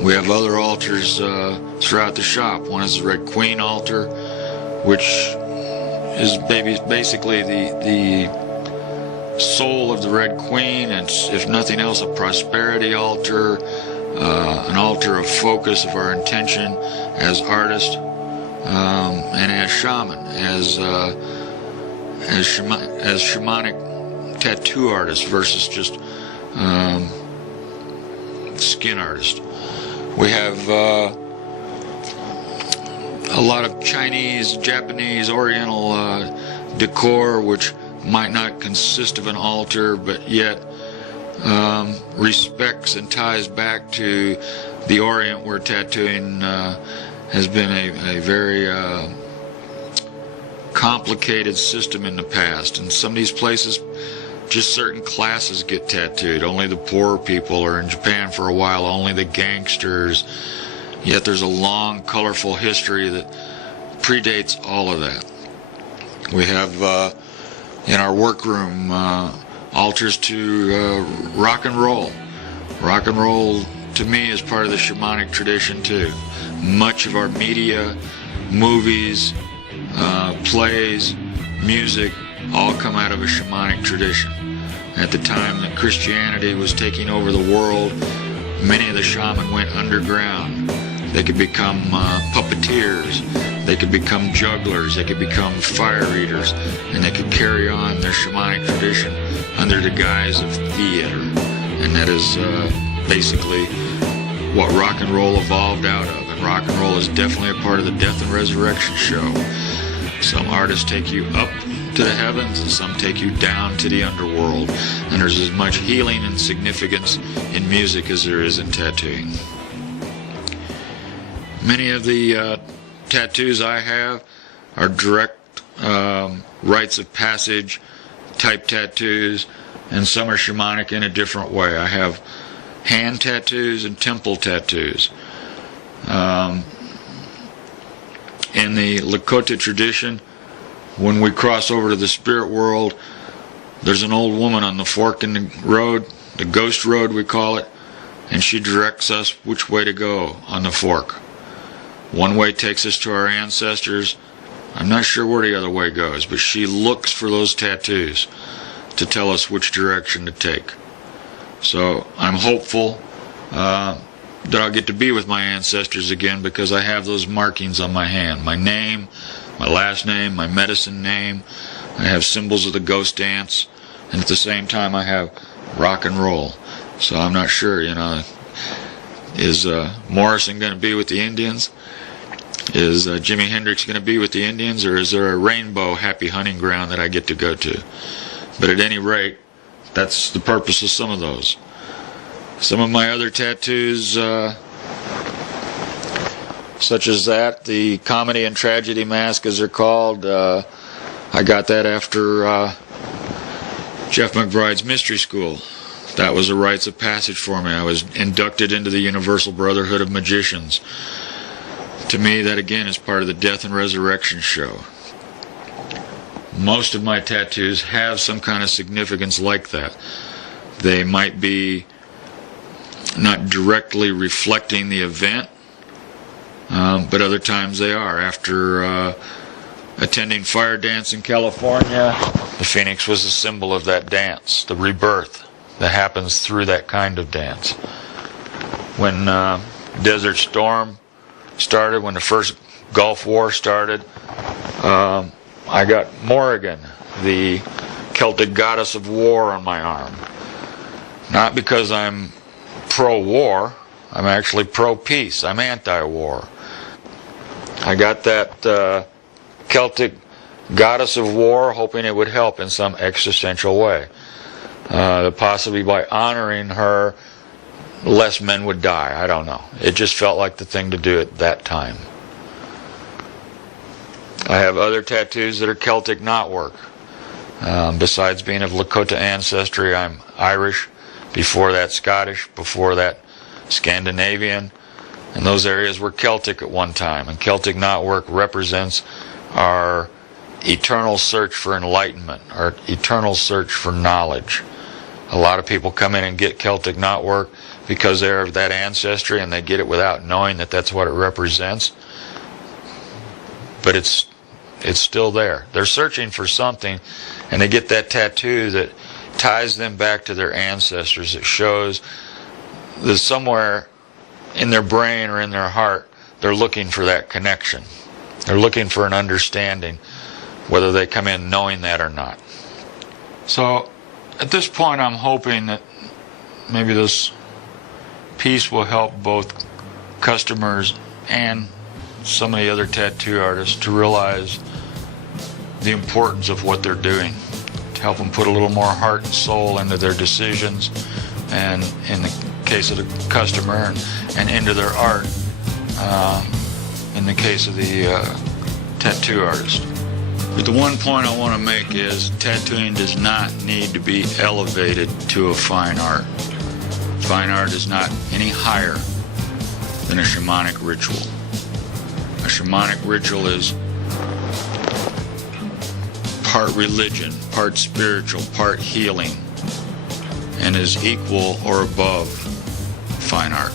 We have other altars throughout the shop. One is the Red Queen altar, which is basically the soul of the Red Queen. It's, if nothing else, a prosperity altar, an altar of focus of our intention as artists and as shaman, as shamanic tattoo artists versus just skin artists. We have a lot of Chinese, Japanese, Oriental decor, which might not consist of an altar, but yet respects and ties back to the Orient, where tattooing has been a very complicated system in the past. And some of these places, just certain classes get tattooed. Only the poorer people, or in Japan for a while, only the gangsters. Yet there's a long, colorful history that predates all of that. We have in our workroom altars to rock and roll. Rock and roll, to me, is part of the shamanic tradition too. Much of our media, movies, plays, music, all come out of a shamanic tradition. At the time that Christianity was taking over the world, many of the shamans went underground. They could become puppeteers, they could become jugglers, they could become fire eaters, and they could carry on their shamanic tradition under the guise of theater. And that is basically what rock and roll evolved out of. And rock and roll is definitely a part of the death and resurrection show. Some artists take you up to the heavens, and some take you down to the underworld. And there's as much healing and significance in music as there is in tattooing. Many of the tattoos I have are direct rites of passage type tattoos, and some are shamanic in a different way. I have hand tattoos and temple tattoos. In the Lakota tradition, when we cross over to the spirit world, there's an old woman on the fork in the road, the ghost road we call it, and she directs us which way to go on the fork. One way takes us to our ancestors. I'm not sure where the other way goes, but she looks for those tattoos to tell us which direction to take. So I'm hopeful that I'll get to be with my ancestors again, because I have those markings on my hand. My name, my last name, my medicine name. I have symbols of the ghost dance, and at the same time I have rock and roll. So I'm not sure, is Morrison going to be with the Indians? Is Jimi Hendrix going to be with the Indians, or is there a rainbow happy hunting ground that I get to go to? But at any rate, that's the purpose of some of those. Some of my other tattoos, such as that, the comedy and tragedy mask, as they're called, I got that after Jeff McBride's Mystery School. That was a rites of passage for me. I was inducted into the Universal Brotherhood of Magicians. To me, that again is part of the death and resurrection show. Most of my tattoos have some kind of significance like that. They might be not directly reflecting the event, but other times they are. After attending fire dance in California, the phoenix was a symbol of that dance, the rebirth that happens through that kind of dance. When Desert Storm started, when the first Gulf War started, I got Morrigan, the Celtic goddess of war, on my arm. Not because I'm pro-war, I'm actually pro-peace. I'm anti-war. I got that Celtic goddess of war, hoping it would help in some existential way. Possibly by honoring her, less men would die. I don't know. It just felt like the thing to do at that time. I have other tattoos that are Celtic knotwork. Besides being of Lakota ancestry, I'm Irish, before that Scottish, before that Scandinavian, and those areas were Celtic at one time. And Celtic knotwork represents our eternal search for enlightenment, our eternal search for knowledge. A lot of people come in and get Celtic knotwork because they're of that ancestry and they get it without knowing that that's what it represents. But it's still there. They're searching for something, and they get that tattoo that ties them back to their ancestors. It shows that somewhere in their brain or in their heart, they're looking for that connection. They're looking for an understanding, whether they come in knowing that or not. So at this point, I'm hoping that maybe this piece will help both customers and some of the other tattoo artists to realize the importance of what they're doing, to help them put a little more heart and soul into their decisions, and in the case of the customer, and into their art in the case of the tattoo artist. But the one point I want to make is tattooing does not need to be elevated to a fine art. Fine art is not any higher than a shamanic ritual. A shamanic ritual is part religion, part spiritual, part healing, and is equal or above fine art.